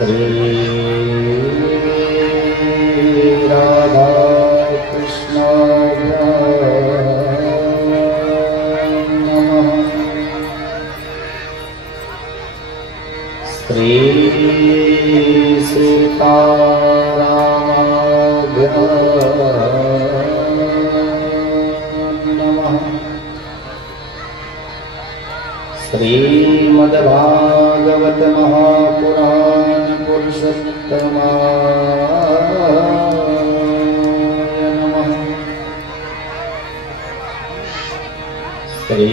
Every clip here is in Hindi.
श्री राधा कृष्ण नमः। श्री नमः। श्रीमद्भागवत महापुराण पुरुषोत्तमाय नमः। श्री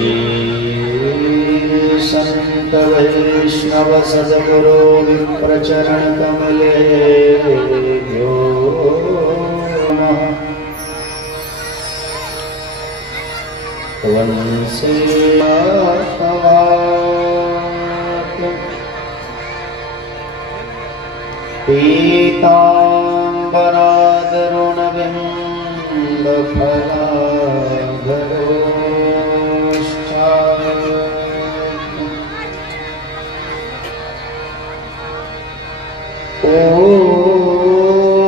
संत वैष्णव सद्गुरु विप्रचरण कमलेभ्यो नमः। वंशे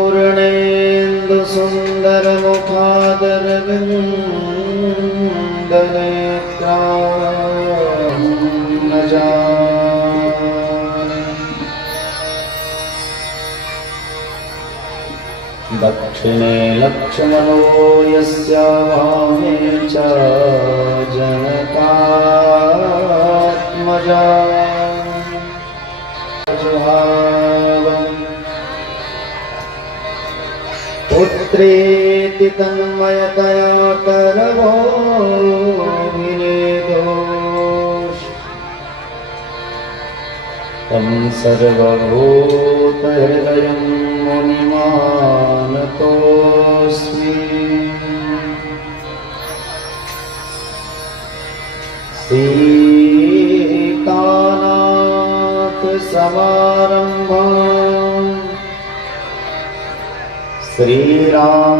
पूर्णेन्दु सुंदर दक्षिणे लक्ष्मणो यस्य वामे च जनकात्मजा पुत्रेति तन्मयतया करवो विनेदोष तं सर्वभूतहृदयं मुनिमानतोऽस्मि। सीतानाथ समारम्भां श्रीरामानन्दा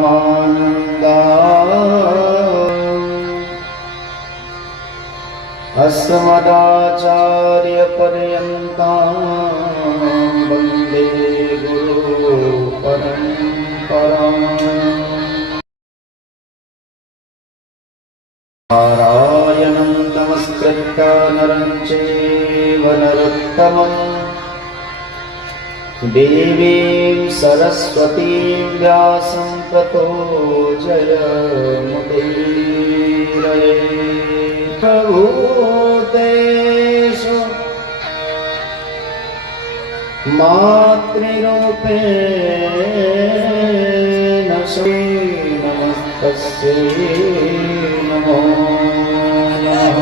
अस्मदाचार्यपर्यन्तां वन्दे गुरुपरम्पराम्। नारायणं नमस्कृत्य नरं चैव नरोत्तमं देवीं सरस्वतीं व्यासं ततो जयमुदीरये। भूतेषु मातृरूपेण नमस्तस्यै नमो नमः।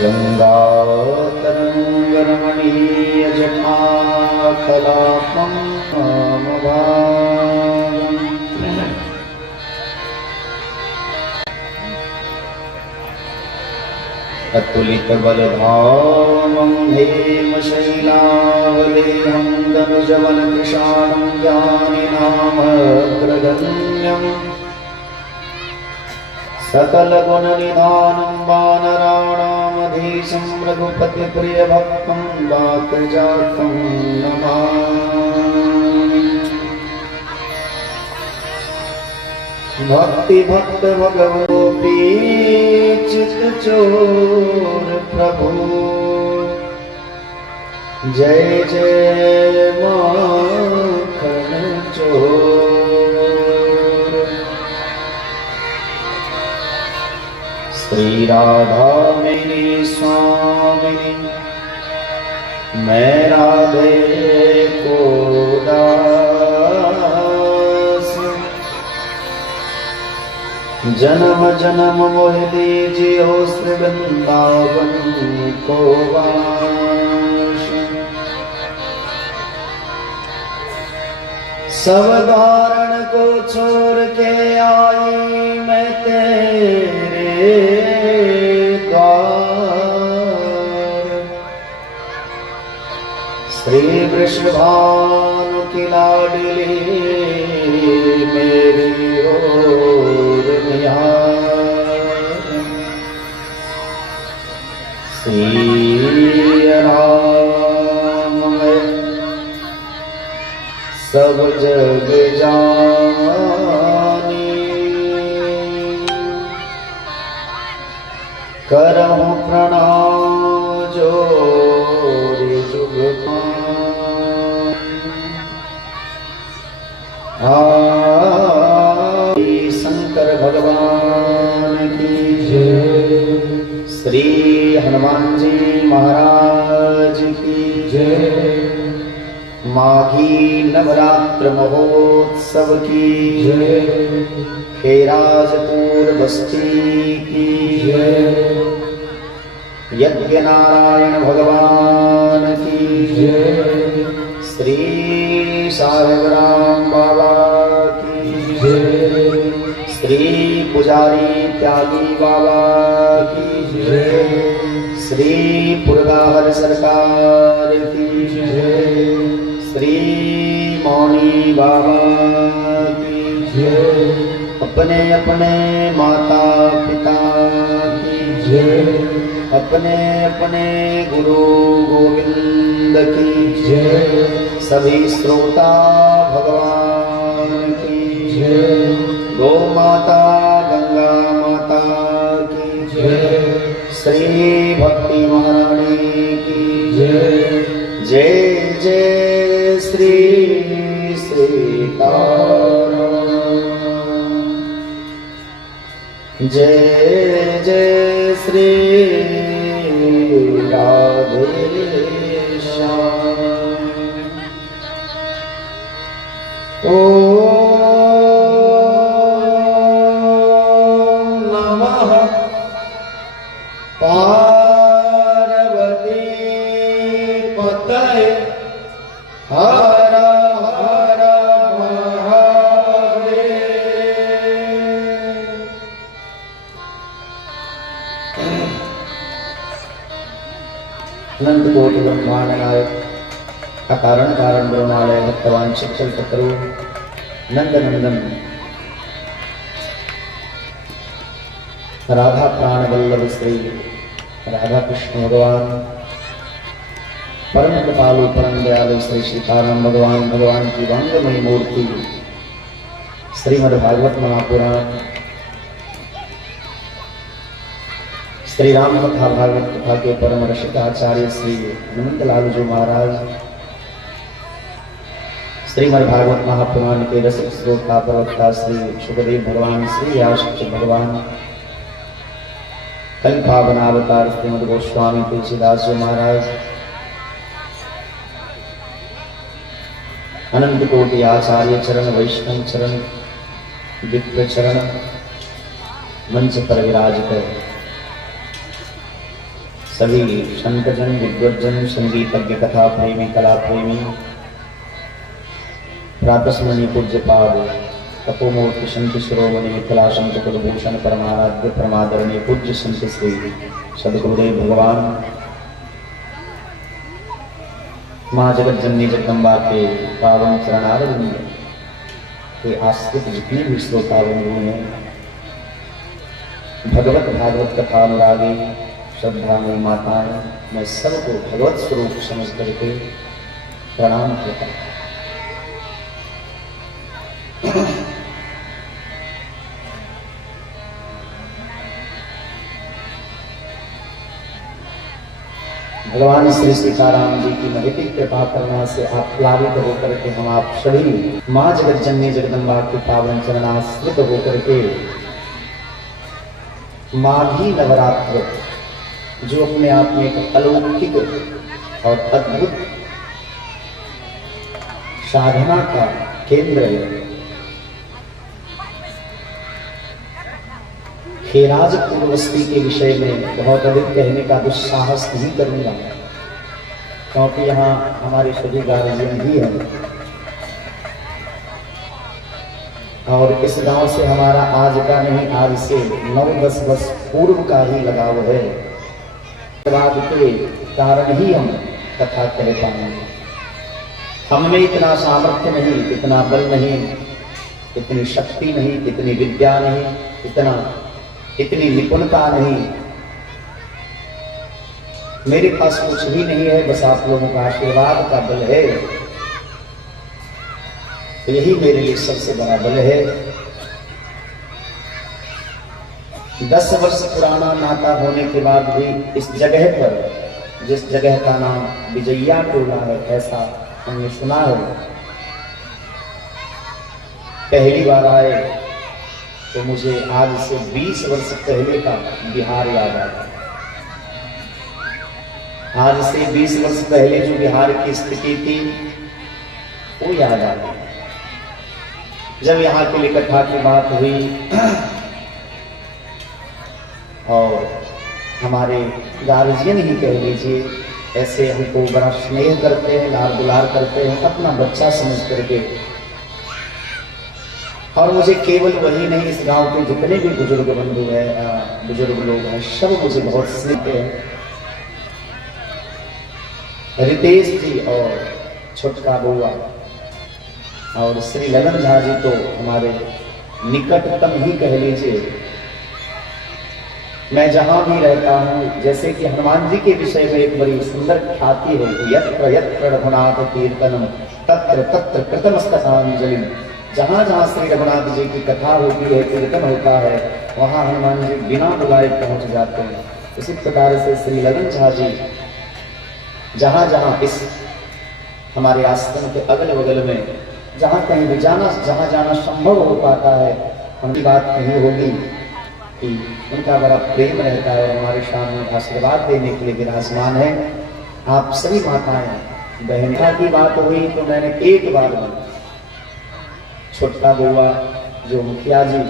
गङ्गातरङ्गरमणीयजटाकलापं कामभागम् अतुलितबलधामं हेमशैलावलेहं दनुजवनकृशानं ज्ञानिनामग्रगण्यम् सकलगुणनिधानं वानराणामधीशं रघुपतिप्रियभक्तं वातजातं नमामि। भक्तिभक्त भगवती चित्तचोर प्रभु जय जय माखन चोर। श्री राधा मेरी स्वामिनी मैं राधे को दास जन्म जन्म मोह दीजियो श्री वृंदावन को वास। सब धारण को छोड़ के आई मैं तेरे द्वार। श्री वृषभानु की लाडली मेरी ओर निहार। श्री राम सब जग जानी। करहु प्रणाम जोरि जुग पाई। शंकर भगवान की जय। श्री हनुमान जी महाराज की जय। माघी नवरात्र महोत्सव की जय। खेराजपुर बस्ती की जय। यज्ञ नारायण भगवान की जय। श्री साहेब राम बाबा की जय। श्री पुजारी त्यागी बाबा की जय। श्री पुरगाहर सरकार की जय। श्री मौनी बाबा की जय। अपने अपने माता पिता की जय। अपने अपने गुरु गोविंद की जय। सभी श्रोता भगवान की जय। गौ माता गंगा माता की जय। श्री भक्ति महारानी की जय। जय जय श्री सीताराम। जय जय श्री राधेश्याम। ओम नमः पार्वती पतये हर हर महादेव। अनंत कोटि ब्रह्मांड नायक अकारण कारण ब्रह्मालय भक्तवान शिक्षल पत्रु नंद नंदन राधा प्राण वल्लभ श्री राधा कृष्ण भगवान परम कृपालु परम दयालु श्री सीताराम भगवान भगवान की वांगमयी मूर्ति श्रीमद् भागवत महापुराण श्री राम कथा भागवत कथा के परम रसिक आचार्य श्री हनुमंत लाल जी महाराज श्रीमद् भागवत महापुराण के रसिक श्रोता प्रवक्ता श्री सुखदेव भगवान श्री व्यास भगवान कल्पावनावतार श्रीमद् गोस्वामी तुलसीदास जी महाराज अनंत कोटि आचार्य चरण वैष्णव चरण दिव्य चरण मंच पर विराज कर सभी संतजन विद्वजन संगीतज्ञ कथा प्रेमी कला प्रेमी प्रातस्मरणीय पूज्य पाद तपोमूर्ति संत शिरोमणि मिथिला संत कुलभूषण परमाराध्य परमादरणीय पूज्य संत श्री सद्गुरुदेव भगवान माँ जगत जननी जगदम्बा के पावन चरणारविंद के आश्रित जितने भी श्रोता बंधु हैं भगवत भागवत कथा अनुरागी श्रद्धामयी माताएं मैं सबको भगवत स्वरूप समझ करके प्रणाम करता हूं। भगवान श्री सीताराम जी की महती कृपा करना से आप प्लावित होकर के हम आप सभी माँ जगत जननी जगदम्बा के पावन चरणाश्रित होकर के माघी नवरात्र जो अपने आप में एक अलौकिक और अद्भुत साधना का केंद्र है। खेराजपुर बस्ती के विषय में बहुत अधिक कहने का दुस्साहस नहीं करूंगा क्योंकि यहाँ हमारे सभी गार्जियन भी हैं और इस गांव से हमारा आज का नहीं आज से 9-10 वर्ष पूर्व का ही लगाव है। बाद के कारण ही हम कथा कह पाएंगे। हम में इतना सामर्थ्य नहीं, इतना बल नहीं, इतनी शक्ति नहीं, इतनी विद्या नहीं, इतनी निपुणता नहीं, मेरे पास कुछ भी नहीं है, बस आप लोगों का आशीर्वाद का बल है। तो यही मेरे लिए सबसे बड़ा बल है। 10 वर्ष पुराना नाता होने के बाद भी इस जगह पर, जिस जगह का नाम विजैया टोला है, ऐसा हमने सुना है। पहली बार आए तो मुझे आज से 20 वर्ष पहले का बिहार याद आया। आज से 20 वर्ष पहले जो बिहार की स्थिति थी वो याद आ गई। जब यहाँ के इकट्ठा की बात हुई और हमारे गार्जियन ही कह लीजिए, ऐसे हमको बड़ा स्नेह करते हैं, लाड दुलार करते हैं अपना बच्चा समझ करके। और मुझे केवल वही नहीं, इस गांव के जितने भी बुजुर्ग बंधु हैं, बुजुर्ग लोग हैं, सब मुझे बहुत स्नेह हैं। रितेश जी और छोटका बुआ और श्री ललन झा जी तो हमारे निकटतम ही कह लीजिए। मैं जहां भी रहता हूं, जैसे कि हनुमान जी के विषय में एक बड़ी सुंदर ख्याति है, यत्र यत्र रघुनाथ कीर्तनम तत्र तत्र कृतमस्तकांजलि। जहां जहां श्री रघुनाथ जी की कथा होती है, कीर्तन होता है, वहां हनुमान जी बिना बुलाए पहुंच जाते हैं। इसी प्रकार से श्री ललन झा जी जहां जहां इस हमारे आश्रम के अगल बगल में जहां कहीं भी जाना, जहां जाना संभव हो पाता है, उनकी बात नहीं होगी कि उनका बड़ा प्रेम रहता है और हमारे सामने आशीर्वाद देने के लिए विराजमान है। आप सभी माताएं बहनों की बात हुई तो मैंने एक बार में छोटका बुआ जो मुखिया जी,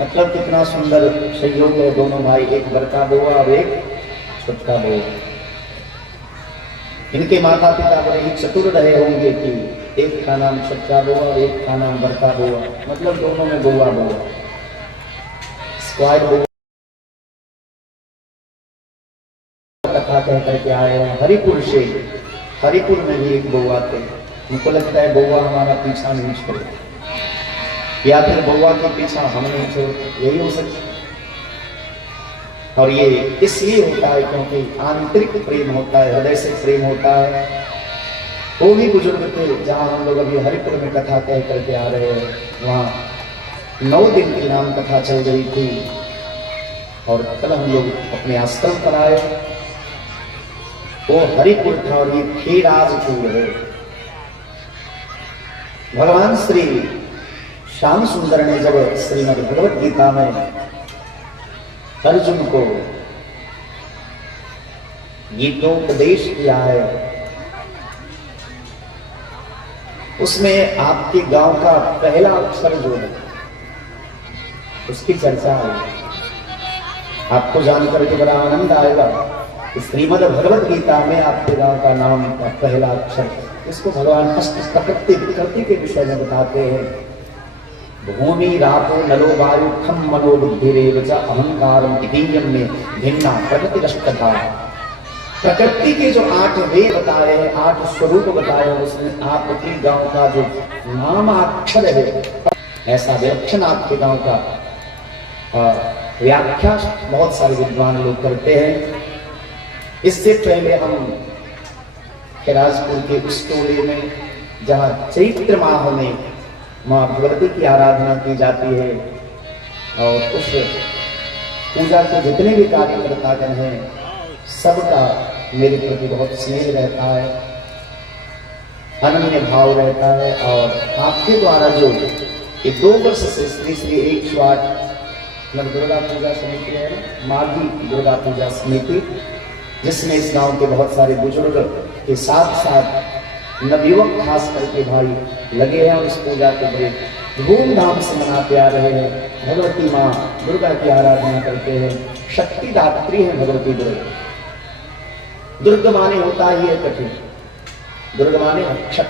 मतलब कितना सुंदर सहयोग है, दोनों भाई, एक बड़का बुआ और एक छोटका बुआ। इनके माता पिता बड़े ही चतुर रहे होंगे कि एक का नाम छोटका बुआ और एक का नाम बड़का बुआ, मतलब दोनों में बुआ बुआ स्क्वायर बुआ कथा कह करके आए हैं। हरिपुर से, हरिपुर में भी एक बुआ थे। मुझको लगता है बुआ हमारा पीछा नहीं छोड़े, या फिर बुआ के पीछा हम नहीं छोड़ते, यही हो सकता। और ये इसलिए होता है क्योंकि आंतरिक प्रेम होता है, हृदय से प्रेम होता है। वो भी बुजुर्ग थे, जहाँ हम लोग अभी हरिपुर में कथा कह करके आ रहे हैं, वहाँ 9 दिन की नाम कथा चल रही थी और कल हम लोग अपने आश्रम पर आए। वो हरिपुर था और ये खेराजपुर है। भगवान श्री श्याम सुंदर ने जब श्रीमद् भगवत गीता में अर्जुन को गीतोपदेश किया है, उसमें आपके गांव का पहला अक्षर जो है उसकी चर्चा है। आपको जानकर के बड़ा आनंद आएगा। श्रीमद् भगवत गीता में आपके गांव का नाम का पहला अक्षर, इसको भगवान प्रकृति विकृति के विषय में बताते हैं। भूमि रापो नलो वायु खम मनो बुद्धिरेव च अहंकारम इदीयम में भिन्ना प्रकृति रष्टधा। प्रकृति के जो 8 वेद बताए हैं, 8 स्वरूप बताए हैं, उसमें आपके गांव का जो नाम अक्षर है, ऐसा विलक्षण आपके गांव का व्याख्या बहुत सारे विद्वान लोग करते हैं। इससे पहले हम खेराजपुर के उस टोले में, जहाँ चैत्र माह में माँ भगवती की आराधना की जाती है और उस पूजा के जितने भी कार्यकर्तागण हैं, सबका मेरे प्रति बहुत स्नेह रहता है, अनन्य भाव रहता है। और आपके द्वारा जो ये 2 वर्ष से श्री 108 दुर्गा पूजा समिति है, माघी दुर्गा पूजा समिति, जिसमें इस गांव के बहुत सारे बुजुर्ग के साथ साथ नवयुवक खास करके भाई लगे हैं और इस पूजा को बड़े धूमधाम से मनाते आ रहे हैं। भगवती माँ दुर्गा की आराधना करते हैं। शक्ति दात्री है भगवती दुर्गा। दुर्ग माने होता ही है कठिन, दुर्ग माने रक्षक,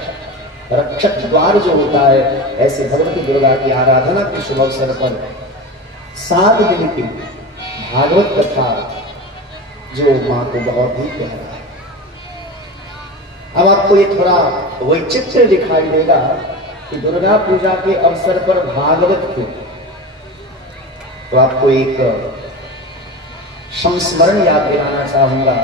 रक्षक द्वार जो होता है, ऐसे भगवती दुर्गा की आराधना के शुभ अवसर पर 7 दिन की भागवत कथा जो माँ को बहुत ही प्यारा है। अब आपको ये थोड़ा वैचित्र दिखाई देगा कि दुर्गा पूजा के अवसर पर भागवत क्यों, तो आपको एक संस्मरण याद दिलाना चाहूंगा।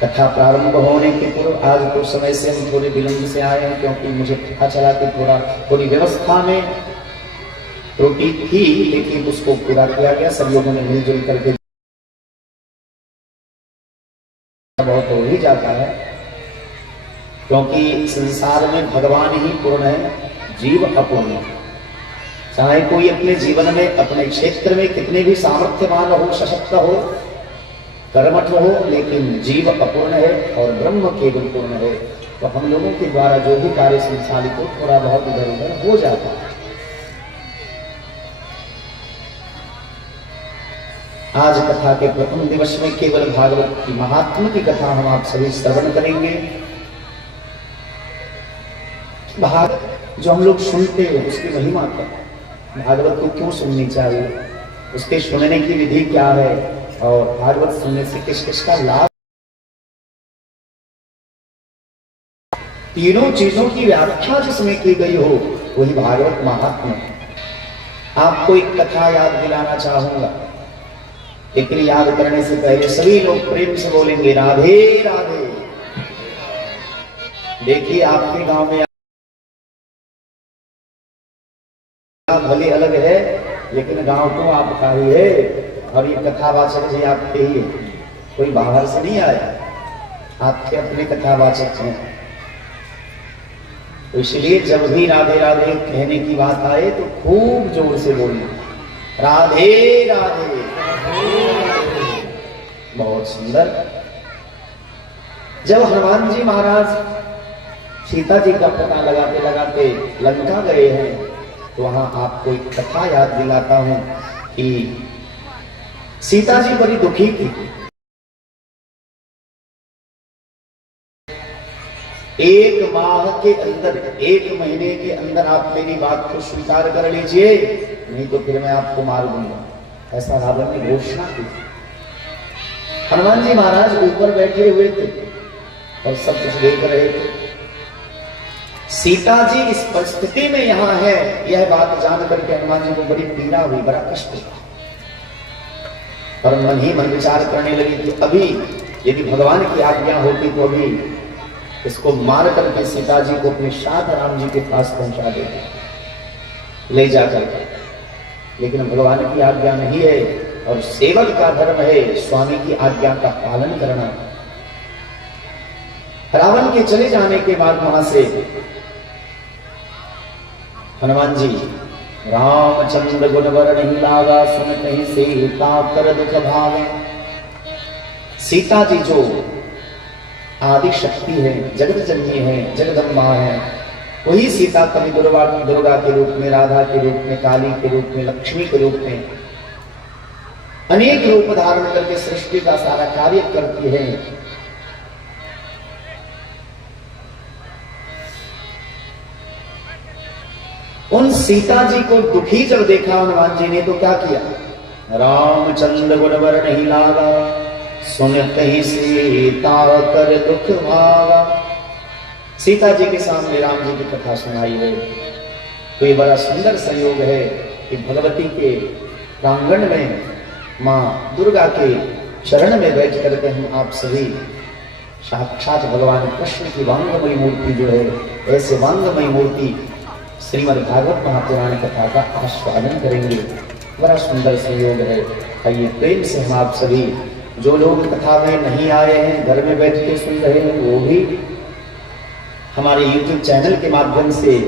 कथा प्रारंभ होने के पूर्व आज तो समय से हम थोड़े विलंब से आए हैं, क्योंकि मुझे पता चला कि थोड़ी व्यवस्था में त्रुटि थी, लेकिन उसको पूरा किया गया। सब लोगों ने मिलजुल करके, बहुत हो ही जाता है, क्योंकि संसार में भगवान ही पूर्ण है, जीव अपूर्ण है। चाहे कोई अपने जीवन में, अपने क्षेत्र में कितने भी सामर्थ्यवान हो, सशक्त हो, कर्मठ हो, लेकिन जीव अपूर्ण है और ब्रह्म केवल पूर्ण है। तो हम लोगों के द्वारा जो भी कार्य संसारित हो, थोड़ा बहुत इधर उधर हो जाता है। आज कथा के प्रथम दिवस में केवल भागवत की महात्मा की कथा हम आप सभी श्रवण करेंगे। भागवत जो हम लोग सुनते हैं उसकी महिमा क्या, भागवत को क्यों सुननी चाहिए, उसके सुनने की विधि क्या है, और भागवत सुनने से किस किस का लाभ, तीनों चीजों की व्याख्या जिसमें की गई हो वही भागवत महात्मा है। आपको एक कथा याद दिलाना चाहूंगा, लेकिन याद करने से पहले सभी लोग प्रेम से बोलेंगे राधे राधे। देखिए आपके गांव में भले अलग है, लेकिन गांव तो आपका ही है, और ये कथावाचक जी आपके ही, कोई बाहर से नहीं आया, आपके अपने कथावाचक हैं। तो इसलिए जब भी राधे राधे कहने की बात आए तो खूब जोर से बोलना, राधे राधे। बहुत सुंदर। जब हनुमान जी महाराज सीता जी का पता लगाते लगाते लंका गए हैं, तो वहां आपको एक कथा याद दिलाता हूं कि सीता जी बड़ी दुखी थी। एक माह के अंदर, एक महीने के अंदर आप मेरी बात को स्वीकार कर लीजिए, नहीं तो फिर मैं आपको मार दूंगा, ऐसा रावण ने घोषणा की। हनुमान जी महाराज ऊपर बैठे हुए थे और सब कुछ देख रहे थे। सीता जी इस परिस्थिति में यहां है, यह बात जान करके हनुमान जी को बड़ी पीड़ा हुई, बड़ा कष्ट हुआ, पर मन ही मन विचार करने लगी कि अभी यदि भगवान की आज्ञा होती तो अभी इसको मार करके सीता जी को अपने साथ राम जी के पास पहुंचा देते, ले जाकर। लेकिन भगवान की आज्ञा नहीं है, और सेवक का धर्म है स्वामी की आज्ञा का पालन करना। रावण के चले जाने के बाद वहां से हनुमान जी, रामचंद्र गुणवर नहीं लागा, सुनत ही सीता कर दुख भावे। सीता जी जो आदि शक्ति है, जगत जननी है, जगदम्बा है, वही सीता कभी दुर्गा के रूप में, राधा के रूप में, काली के रूप में, लक्ष्मी के रूप में अनेक रूप धारण करके सृष्टि का सारा कार्य करती है। उन सीता जी को दुखी जब देखा हनुमान जी ने, तो क्या किया, रामचंद्र गुणवर नहीं लागा, सुनत ही सीता कर दुख भागा। सीता जी के सामने राम जी की कथा सुनाई है। तो ये बड़ा सुंदर संयोग है कि भगवती के प्रांगण में मां दुर्गा के चरण में बैठ करके हम आप सभी साक्षात भगवान कृष्ण की वांगमयी मूर्ति जो है, ऐसे वांगमयी मूर्ति श्रीमद् भागवत महापुराण कथा का आस्वादन करेंगे। बड़ा सुंदर संयोग है। आइए प्रेम से हम आप सभी, जो लोग कथा में नहीं आए हैं, घर में बैठ के सुन रहे हैं, वो भी हमारे YouTube चैनल के माध्यम से,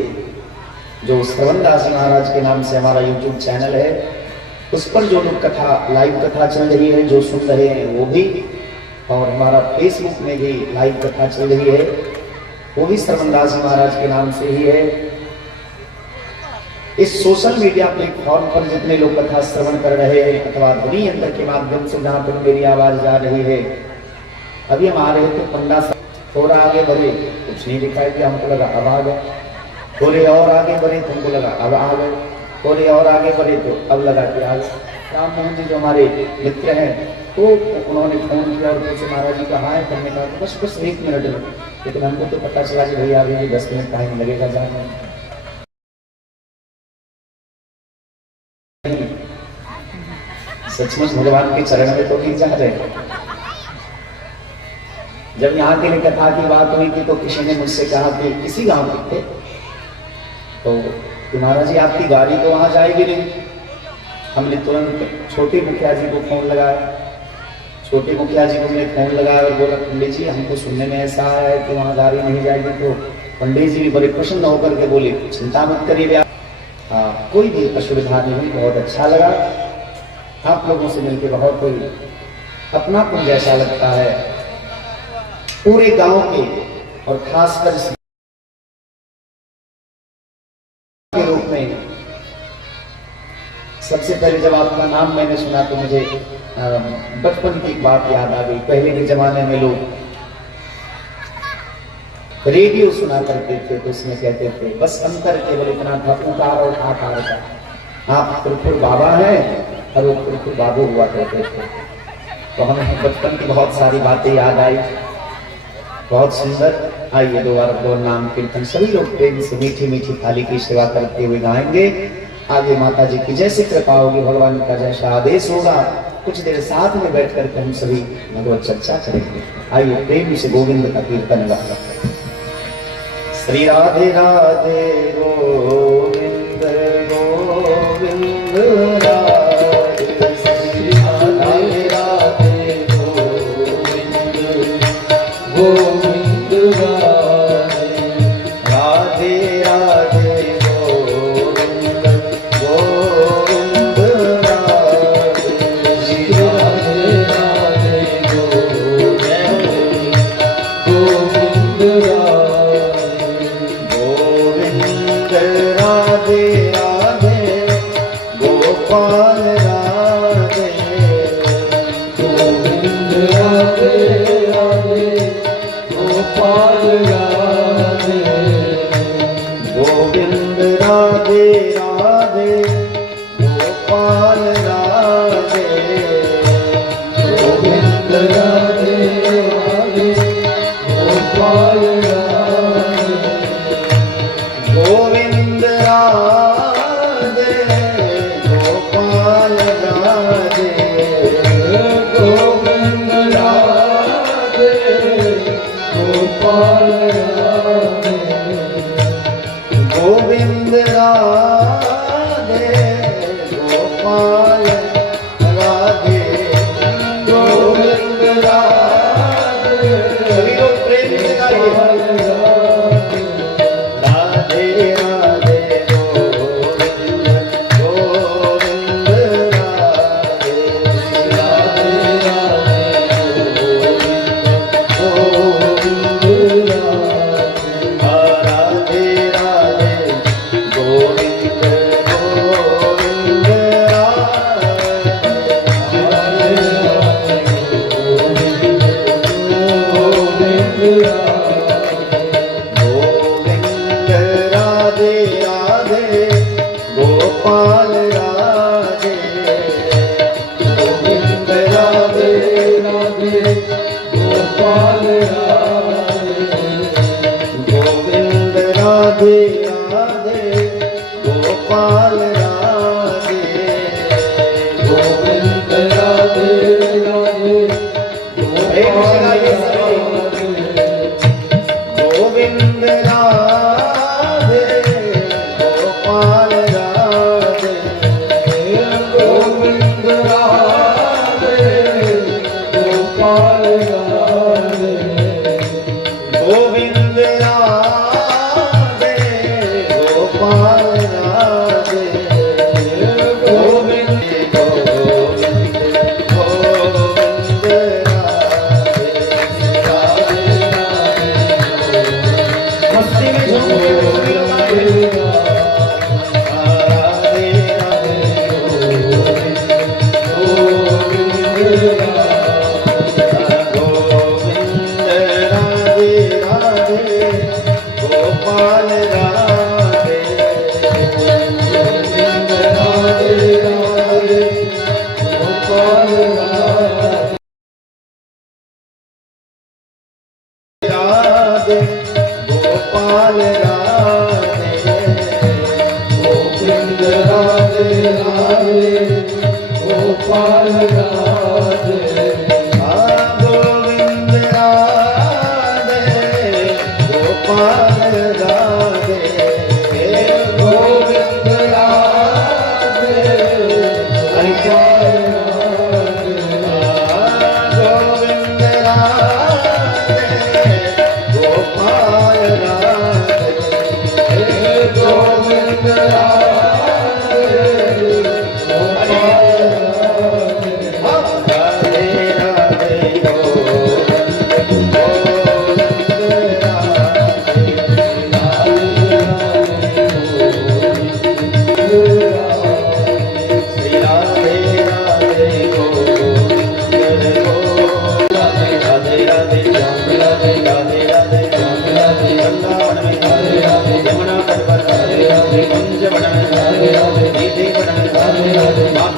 जो श्रवण दास महाराज के नाम से हमारा YouTube चैनल है, उस पर जो लोग कथा, लाइव कथा चल रही है, जो सुन रहे हैं वो भी, और हमारा फेसबुक में भी लाइव कथा चल रही है, वो भी श्रवण दास महाराज के नाम से ही है। इस सोशल मीडिया प्लेटफॉर्म पर जितने लोग कथा श्रवण कर रहे हैं, अथवा ध्वनि यंत्र के माध्यम से जहां पर मेरी आवाज जा रही है, अभी हम आ रहे थे पंडा साहब, थोड़ा आगे बढ़े कुछ नहीं दिखाई दिया, हमको लगा अब आ गए, थोड़े और आगे बढ़े तो हमको लगा अब आ गए, थोड़े और आगे बढ़े तो अब लगा कि आ गए। राम मोहन जी जो हमारे मित्र हैं, तो उन्होंने फोन किया और पूछे महाराज जी कहाँ है, करने का बस 1 मिनट में, लेकिन हमको तो पता चला कि भैया अभी 10 मिनट टाइम लगेगा जाने। सचमुच भगवान के चरण में तो नहीं जा रहे। जब यहाँ के लिए कथा की बात हुई थी तो किसी ने मुझसे कहा कि इसी गांव के थे तो महाराज जी आपकी गाड़ी तो वहां जाएगी नहीं। हमने तुरंत छोटे मुखिया जी को फोन लगाया। छोटे मुखिया जी को हमने फोन लगाया और बोला पंडित जी हमको सुनने में ऐसा आया है कि वहां गाड़ी नहीं जाएगी। तो पंडित जी भी बड़े प्रसन्न होकर के बोले चिंता मत करिए, हाँ कोई भी असुविधा नहीं, बहुत अच्छा लगा आप लोगों से मिलकर, बहुत कोई अपनापन जैसा लगता है पूरे गांव के और खासकर के रूप में। सबसे पहले जब आपका नाम मैंने सुना तो मुझे बचपन की बात याद आ गई। पहले के जमाने में लोग रेडियो सुना करते थे तो उसमें कहते थे, बस अंतर केवल इतना था उकार और आकार का। आप त्रिपुर बाबा है और वो त्रिपुर बाबू हुआ करते थे। तो हमें बचपन की बहुत सारी बातें याद आई, बहुत सुंदर। आइए दोबारा नाम कीर्तन सभी लोग प्रेम से मीठी मीठी थाली की सेवा करते हुए गाएंगे। आगे माता जी की जैसी कृपा होगी, भगवान का जैसा आदेश होगा, कुछ देर साथ में बैठ करके हम सभी भगवत चर्चा करेंगे। आइए प्रेम से गोविंद का कीर्तन गाते हैं। श्री राधे राधे गोविंद गोविंद राधे, श्री राधे राधे गोविंद गोविंद राधे, राधे राधे गोविंद गोविंद राधे, श्री राधे राधे गोविंद गोविंद राधे, राधे गोपाल राधे, गोविंद राधे राधे गोपाल राधे, गोविंद राधे राधे गोपाल राधे, गोविंद राधे राधे गोपाल राधे, गोविंद राधे गोपाल राधे, गोविंद राधे गोपाल राधे, गोविंद राधे गोपाल राधे, गोविंद राधे। सभी लोग प्रेम से गाइए। राधे राधे गोविंद गोविंद राधे, राधे राधे गोविंद गोविंद राधे, राधे राधे गोविंद गोविंद राधे, गोपाल राधे, गोविंद राधे राधे गोपाल राधे, गोविंद राधे राधे गोपाल राधे, गोविंद राधे राधे गोपाल राधे, गोविंद राधे गोपाल राधे, गोविंद राधे गोपाल राधे, गोविंद राधे गोपाल राधे, गोविंद गोविंद गोविंद राधे, राधे राधे मस्ती में झूम के सभी लोग आए। राधे राधे गोविंद गोविंद राधे, गोविंद राधे राधे गोपाल राधे, गोविंद राधे राधे गोपाल राधे, राधे गोपाल राधे, गोविंद राधे राधे गोपाल राधे, गोविंद राधे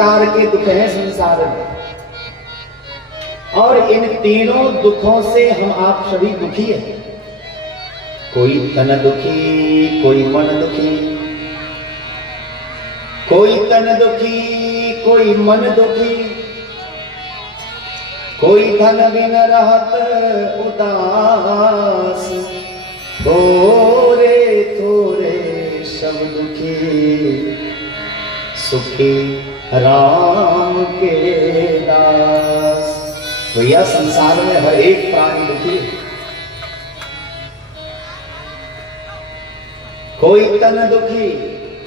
प्रकार के दुख हैं संसार में, और इन तीनों दुखों से हम आप सभी दुखी हैं। कोई तन दुखी, कोई मन दुखी, कोई तन दुखी, कोई मन दुखी, कोई धन बिन रहत उदास, थोरे थोरे सब दुखी, सुखी राम के दास। भैया संसार में हर एक प्राणी दुखी है। कोई तन दुखी,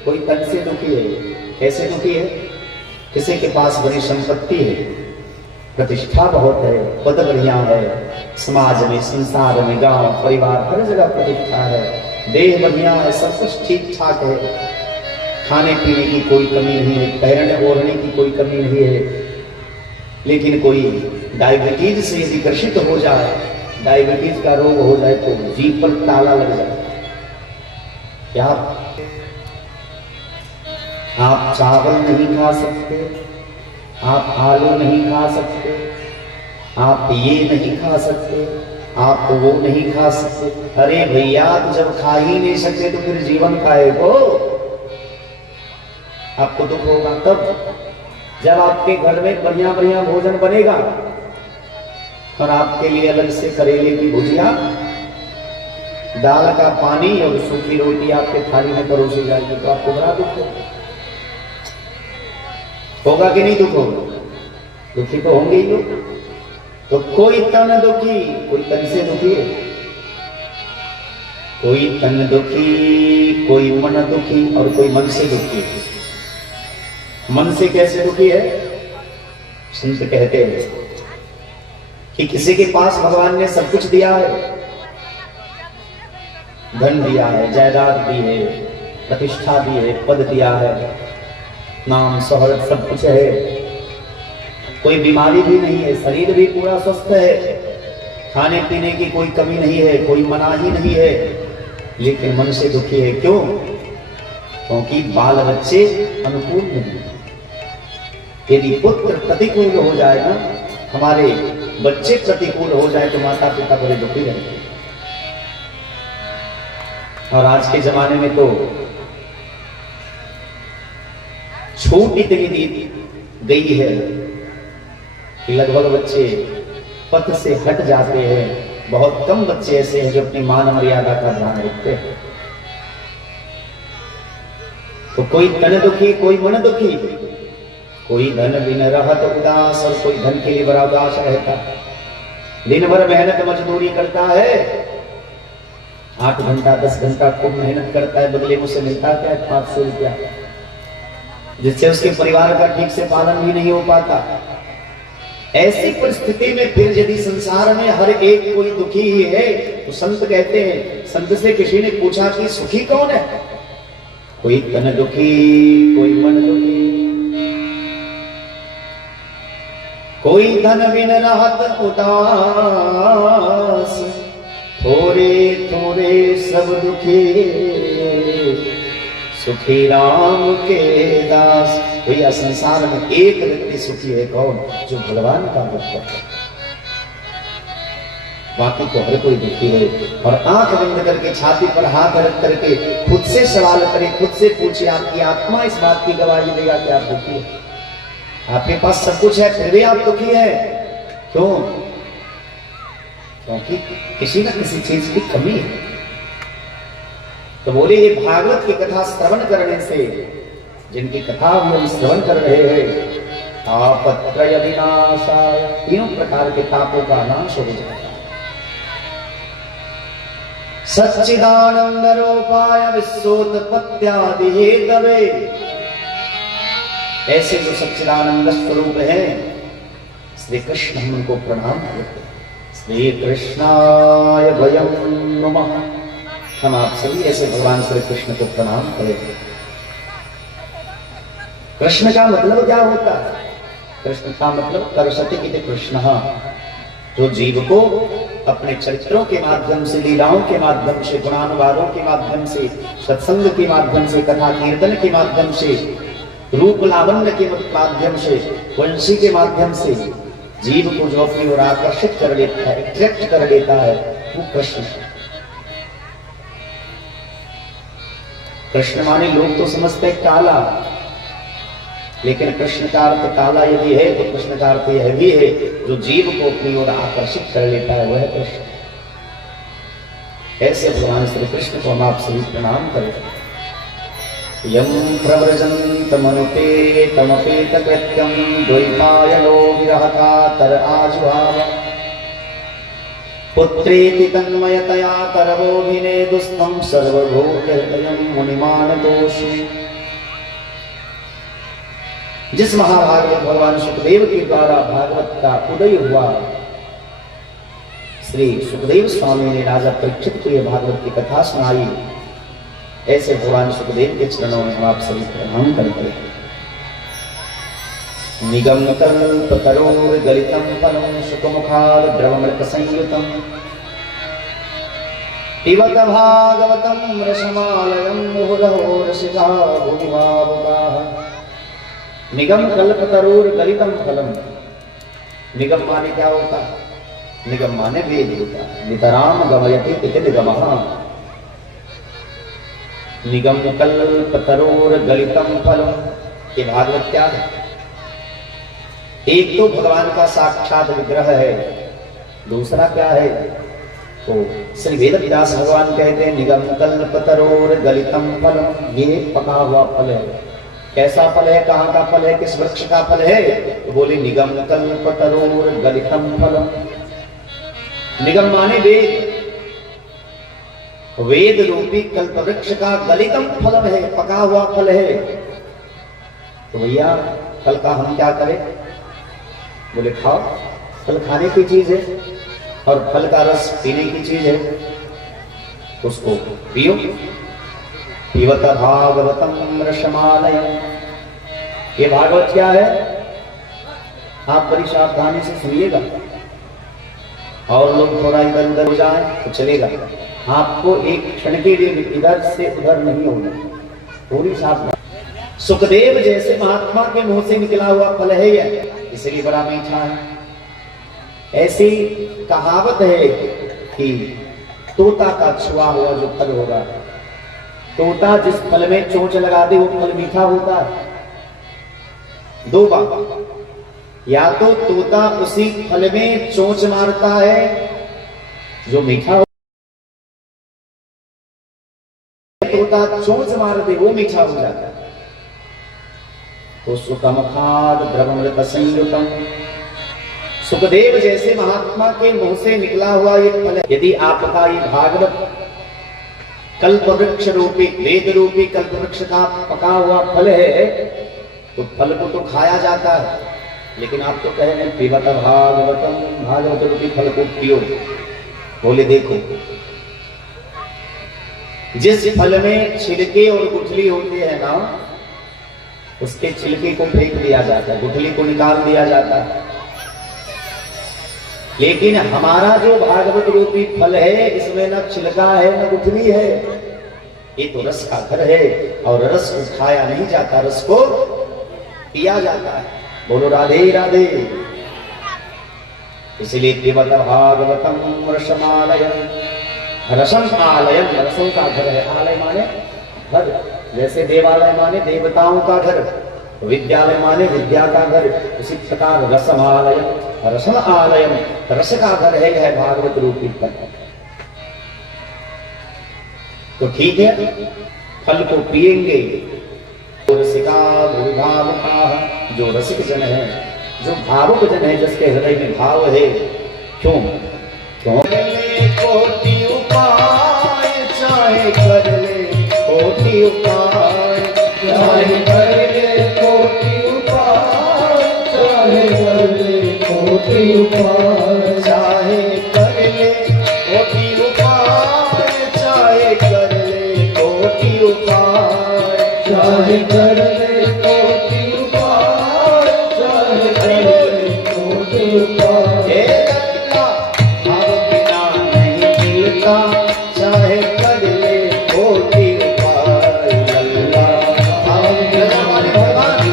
कोई तन से दुखी है। कैसे दुखी है? किसी के पास बड़ी संपत्ति है, प्रतिष्ठा बहुत है, पद बढ़िया है, समाज में, संसार में, गांव परिवार हर जगह प्रतिष्ठा है, देह बढ़िया है, सब कुछ ठीक ठाक है, खाने पीने की कोई कमी नहीं है, पहनने ओढ़ने की कोई कमी नहीं है। लेकिन कोई डायबिटीज से यदि ग्रसित हो जाए, डायबिटीज का रोग हो जाए तो जीभ पर ताला लग जाए। क्या आप चावल नहीं खा सकते, आप आलू नहीं खा सकते, आप ये नहीं खा सकते, आप वो नहीं खा सकते। अरे भैया, तो जब खा ही नहीं सकते तो फिर जीवन खाएगो? आपको दुख होगा तब जब आपके घर में बढ़िया बढ़िया भोजन बनेगा और आपके लिए अलग से करेले की भुजिया, दाल का पानी और सूखी रोटी आपके थाली में परोसी जाएगी, तो आपको बड़ा दुख होगा कि नहीं? दुख होगा, दुखी तो होंगे ही लोग। तो कोई तन दुखी, कोई तन से दुखी है, कोई तन दुखी, कोई मन दुखी और कोई मन से दुखी है। मन से कैसे दुखी है? संत कहते हैं कि किसी के पास भगवान ने सब कुछ दिया है, धन दिया है, जायदाद दी है, प्रतिष्ठा दी है, पद दिया है, नाम शोहरत सब कुछ है, कोई बीमारी भी नहीं है, शरीर भी पूरा स्वस्थ है, खाने पीने की कोई कमी नहीं है, कोई मनाही नहीं है, लेकिन मन से दुखी है। क्यों? क्योंकि बाल बच्चे अनुकूल नहीं। यदि पुत्र प्रतिकूल हो जाए ना, हमारे बच्चे प्रतिकूल हो जाए तो माता पिता बड़े दुखी रहते हैं। और आज के जमाने में तो छूट इतनी दी गई है कि लगभग बच्चे पथ से हट जाते हैं। बहुत कम बच्चे ऐसे हैं जो अपनी मान मर्यादा का ध्यान रखते हैं। तो कोई तन दुखी, कोई मन दुखी, कोई धन बिन रहत उदास, और कोई धन के लिए बड़ा उदास रहता। दिन भर मेहनत मजदूरी करता है, 8 घंटा 10 घंटा खूब मेहनत करता है, बदले में उसे मिलता क्या है? 500 रुपया, जिससे उसके परिवार का ठीक से पालन भी नहीं हो पाता। ऐसी परिस्थिति में फिर यदि संसार में हर एक कोई दुखी ही है, तो संत कहते हैं, संत से किसी ने पूछा कि सुखी कौन है? कोई तन दुखी, कोई मन दुखी, कोई धन बिन रहत उदास, थोरे थोरे सब दुखी, सुखी राम के दास। भैया संसार में एक व्यक्ति सुखी है, कौन? जो भगवान का भक्त है। बाकी तो हर कोई दुखी है। और आंख बंद करके छाती पर हाथ रख करके खुद से सवाल करे, खुद से पूछे, आपकी आत्मा इस बात की गवाही देगा कि आप दुखी है। आपके पास सब कुछ है फिर भी आप दुखी है। क्यों? क्योंकि किसी न किसी चीज की कमी है। तो बोले ये भागवत की कथा श्रवण करने से, जिनकी कथा हम श्रवण कर रहे हैं, तापत्रय विनाशाय, तीनों प्रकार के तापों का नाश हो जाता है। सच्चिदानंद रूपाय विश्वोत्पत्त्यादि हेतवे, ऐसे जो सच्चिदानंद स्वरूप है श्री कृष्ण, हम उनको प्रणाम करते हैं। श्री कृष्णाय वयं नमः। हम आप सभी ऐसे भगवान श्री कृष्ण को प्रणाम करें। कृष्ण का मतलब क्या होता है? कृष्ण का मतलब करसति इति कृष्णः, जो जीव को अपने चरित्रों के माध्यम से, लीलाओं के माध्यम से, गुणानुवादों के माध्यम से, सत्संग के माध्यम से, कथा कीर्तन के माध्यम से रूप लावण्य के माध्यम से, वंशी के माध्यम से जीव को जो अपनी ओर आकर्षित कर लेता है, अट्रैक्ट कर लेता है, वो कृष्ण। कृष्ण माने लोग तो समझते हैं काला, लेकिन कृष्ण का अर्थ काला यदि है तो कृष्ण का अर्थ यह भी है जो जीव को अपनी ओर आकर्षित कर लेता है, वह है कृष्ण। ऐसे भगवान श्री कृष्ण को हम आप सभी प्रणाम करें। यम प्रव्रजन्तमनुपेतमपेत कृत्यं द्वैपायनो विरहकातर आजुहाव पुत्रेति तन्मयतया तरवोभिनेदुस्तं सर्वभूतहृदयं मुनिमानतोऽस्मि। जिस महाभागवत भगवान सुखदेव के द्वारा भागवत का उदय हुआ, श्री सुखदेव स्वामी ने राजा परीक्षित को यह भागवत की कथा सुनाई। ऐसे भगवान सुखदेव के चरणों में हम आप सभी प्रणाम करते हैं। निगम कल्पतरोर्गलितं फलं सुखमुखात् द्रवमृत संयुतं पिबत भागवतं रसमालयं मुहुरहो रसिका भुवि भावुकाः। निगम कल्पतरोर्गलितं फलम। निगम माने क्या होता है? निगम माने वेद होता है। नितराम गमयति इति निगमः। निगम कल्पतरोर्गलितं फलम, ये भागवत क्या है? एक तो भगवान का साक्षात विग्रह है, दूसरा क्या है? तो श्री वेदव्यास भगवान कहते हैं निगम कल्पतरोर्गलितं फलम, ये पका हुआ फल है। कैसा फल है, कहाँ का फल है, किस वृक्ष का फल है? तो बोले निगम कल्पतरोर्गलितं फलम। निगम माने वेद, वेद रूपी कल्प वृक्ष का गलितम फलम है, पका हुआ फल है। तो भैया फल का हम क्या करें? बोले खाओ, फल खाने की चीज है और फल का रस पीने की चीज है, उसको पियो। पिबत भागवतम रसमालयं। ये भागवत क्या है? आप बड़ी सावधानी से सुनिएगा, और लोग थोड़ा इधर उधर हो जाए तो चलेगा। आपको एक क्षण के लिए इधर से उधर नहीं होना, पूरी सावधानी। सुखदेव जैसे महात्मा के मुंह से निकला हुआ फल है यह, इसलिए बड़ा मीठा है। ऐसी कहावत है कि तोता का छुआ हुआ जो फल होगा, तोता जिस फल में चोंच लगा दे वो फल मीठा होता है। दो बात, या तो तोता उसी फल में चोंच मारता है जो मीठा हो, तोता चोंच मार दे वो मीठा हो जाता है। तो सुखमुखात् द्रवमृत संयुतं। सुखदेव जैसे महात्मा के मुंह से निकला हुआ ये फल है। यदि आपका ये भागवत कल्प वृक्ष रूपी, वेद रूपी कल्प वृक्ष का पका हुआ फल है, तो फल को तो खाया जाता है, लेकिन आप तो कह रहे हैं पिबत भागवतम, भागवत रूपी फल को पियो। बोले देखो, जिस फल में छिलके और गुठली होती है ना, उसके छिलके को फेंक दिया जाता है, गुठली को निकाल दिया जाता है। लेकिन हमारा जो भागवत रूपी फल है, इसमें न छिलका है न गुठली है, ये तो रस का घर है, और रस को खाया नहीं जाता, रस को पिया जाता है। बोलो राधे राधे। इसलिए पिबत भागवतम रसमालयं। रसम आलयम, रसों का घर है। आलय माने घर, जैसे देवालय माने देवताओं का घर, विद्यालय माने विद्या का घर, उसी प्रकार रसमालयम, रसम आलयम, रस का घर है यह भागवत रूपी फल। तो ठीक है, फल को पिएंगे। रसिका भुवि भावुकाः, जो रसिक जन है, जो भावुक जन है, जिसके हृदय में भाव है। क्यों? कोटि उपाय चाहे कर ले, कोटि उपाय चाहे कर ले, कोटि उपाय चाहे कर ले, कोटि उपाय चाहे कर ले, कोटि उपाय चाहे कर ले, कोटि उपाय चाहे कर ले, कोटि उपाय चाहे कर ले, कोटि उपाय। चाहे कर ले कोटि उपाय, अल्लाह भगवान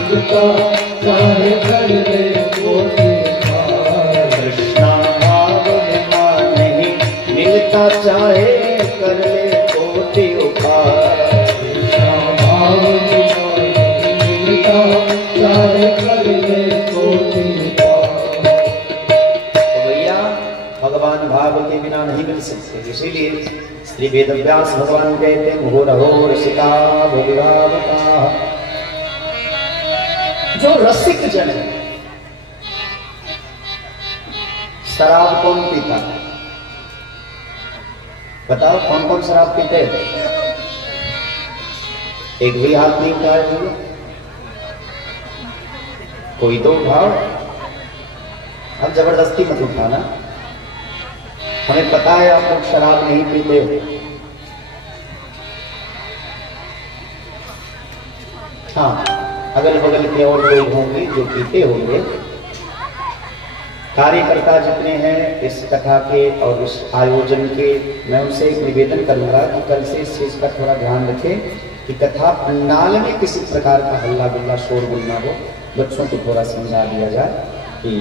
श्री वेद व्यास भगवान कहते मुहुरहो रसिका भोगिभावुका। जो रसिक जन है, शराब कौन पीता है? बताओ कौन कौन शराब पीते हैं? एक भी हाथ नहीं उठाए हुए, कोई तो उठाओ। अब जबरदस्ती मत उठाना, हमें पता है आप लोग शराब नहीं पीते। हाँ, अगल बगल के और लोग होंगे जो पीते होंगे। कार्यकर्ता जितने हैं इस कथा के और इस आयोजन के, मैं उनसे एक निवेदन करूंगा कि कल से इस चीज का थोड़ा ध्यान रखें कि कथा पंडाल में किसी प्रकार का हल्ला गुल्ला शोरगुल ना हो। बच्चों को थोड़ा समझा दिया जाए कि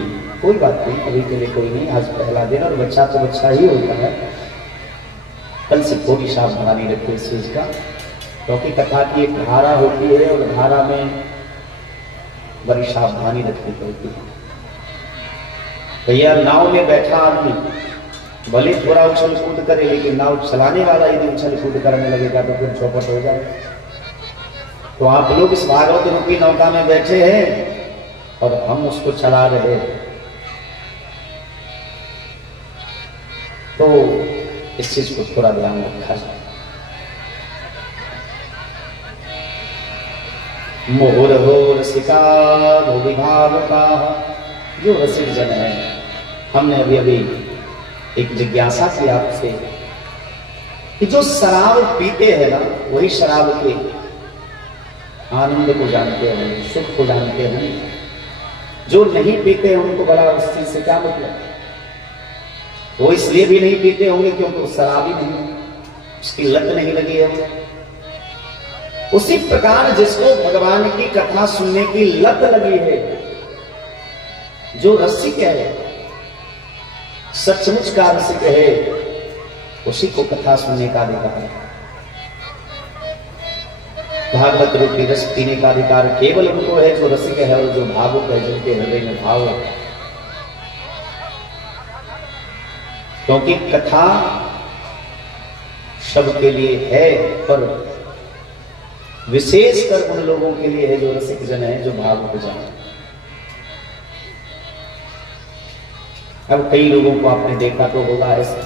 कोई बात नहीं, अभी के लिए कोई नहीं, आज पहला दिन और बच्चा तो बच्चा ही होता है। कल से थोड़ी सावधानी रखें इस चीज का, क्योंकि कथा की एक धारा होती है और धारा में बड़ी सावधानी रखनी पड़ती है। भैया नाव में बैठा आदमी भले थोड़ा उछल कूद करे, लेकिन नाव चलाने वाला यदि उछल कूद करने लगेगा तो फिर चौपट हो जाए। तो आप लोग इस भागवत रूपी नौका में बैठे हैं और हम उसको चला रहे हैं, तो इस चीज को थोड़ा ध्यान रखा जाए। मुहुरहो रसिका भोगिभावुका। जो रसिक जन है, हमने अभी अभी एक जिज्ञासा की आपसे कि जो शराब पीते हैं ना, वही शराब के आनंद को जानते हैं, सुख को जानते हैं। जो नहीं पीते हैं उनको बड़ा उस चीज से क्या मतलब? वो इसलिए भी नहीं पीते होंगे क्योंकि वो शराब ही नहीं, उसकी लत नहीं लगी है। उसी प्रकार जिसको भगवान की कथा सुनने की लत लगी है, जो रसिक है, सचमुच का रसिक है, उसी को कथा सुनने का अधिकार है। भागवत रूपी रस पीने का अधिकार केवल उनको है जो रसिक है और जो भावुक है, जिनके हृदय में भाव है। क्योंकि कथा सबके लिए है, पर विशेषकर उन लोगों के लिए है जो रसिक जन है, जो भावुक जन है। अब कई लोगों को आपने देखा तो होगा ऐसा,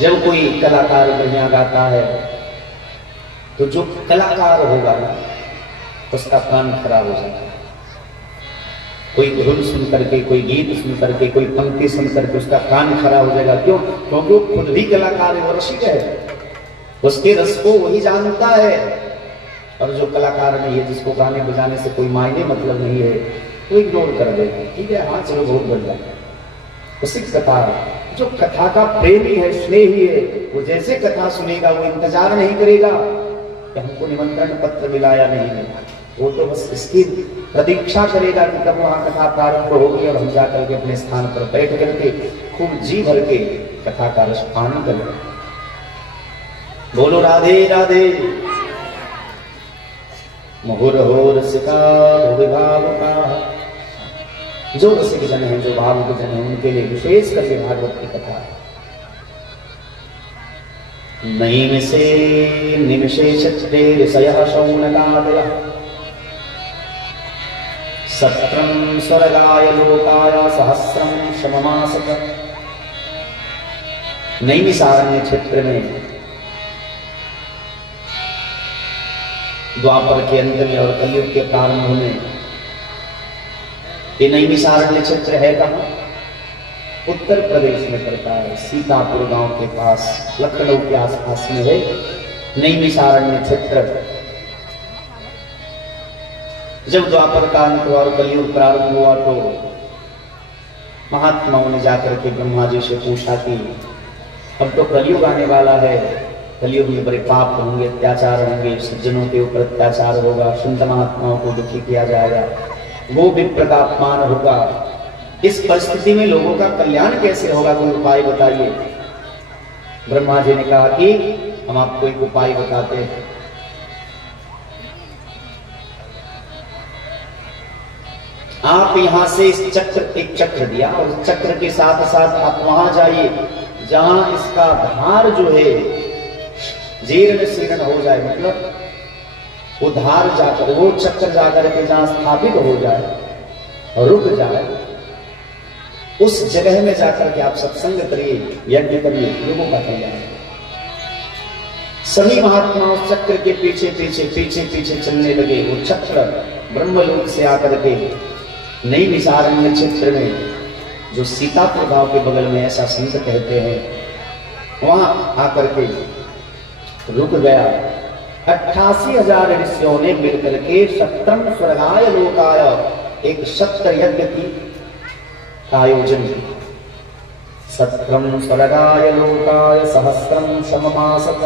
जब कोई कलाकार बढ़िया गाता है तो जो कलाकार होगा ना, उसका कान खराब हो जाता है। कोई धुन सुन करके, कोई गीत सुन करके, कोई पंक्ति सुन करके उसका कान खराब हो जाएगा। क्यों? क्योंकि वो खुद भी कलाकार है, वो रसिक है, उसके रस को वही जानता है। और जो कलाकार नहीं है, जिसको गाने बजाने से कोई मायने मतलब नहीं है, वो इग्नोर कर देगा। ठीक है, हाँ चलो बहुत बढ़िया। उसी कथा, जो कथा का प्रेमी है, स्नेही है, वो जैसे कथा सुनेगा वो इंतजार नहीं करेगा कि हमको निमंत्रण पत्र मिला या नहीं मिला। वो तो बस इसकी प्रतीक्षा करेगा कि कब वहां कथा प्रारंभ होगी और हम जाकर के अपने स्थान पर बैठ करके खूब जी भर के कथा का रस पान करें। बोलो राधे राधे। मुहुरहो रसिका भोगिभावुका। जो रसिक जन है, जो भावुक जन है, उनके लिए विशेष करके भागवत की कथा है। नैमिषे निमिषे क्षत्रे ऋषयः शौनकादयः सत्रं स्वर्गाय लोकाय सहस्रं शममासत। नैमिषारण्य क्षेत्र में द्वापर के अंत में और कलयुग के प्रारंभ में, ये नैमिषारण्य क्षेत्र है कहाँ? उत्तर प्रदेश में पड़ता है, सीतापुर गांव के पास, लखनऊ के आसपास में है नैमिषारण्य क्षेत्र। जब द्वापर का अंत हुआ और कलयुग प्रारंभ हुआ तो महात्माओं ने जाकर के ब्रह्मा जी से पूछा कि अब तो कलयुग आने वाला है, कलयुग में बड़े पाप होंगे, अत्याचार होंगे, सज्जनों के ऊपर अत्याचार होगा, संत महात्माओं को दुखी किया जाएगा, वो विप्र का अपमान होगा। इस परिस्थिति में लोगों का कल्याण कैसे होगा, कोई उपाय बताइए। ब्रह्मा जी ने कहा कि हम आपको एक उपाय बताते हैं। आप यहां से इस चक्र, एक चक्र दिया और चक्र के साथ साथ आप वहां जाइए जहां इसका धार जो है जीर्ण शीर्ण हो जाए, मतलब वो धार जाकर, वो चक्कर जाकर के जहां स्थापित हो जाए और रुक जाए, उस जगह में जाकर के आप सत्संग करिए, यज्ञ करिए, लोगों का कल्याण। सभी महात्मा उस चक्र के पीछे पीछे पीछे पीछे चलने लगे। वो चक्र ब्रह्मलोक से आकर के नई निसारण्य क्षेत्र में, जो सीतापुर गांव के बगल में, ऐसा संत कहते हैं, वहां आकर के रुक गया। 88,000 ऋषियों ने मिलकर के सत्रम स्वर्गाय लोकाय एक सत्र यज्ञ की आयोजन किया। सत्रम स्वर्गाय लोकाय सहस्रम सममासत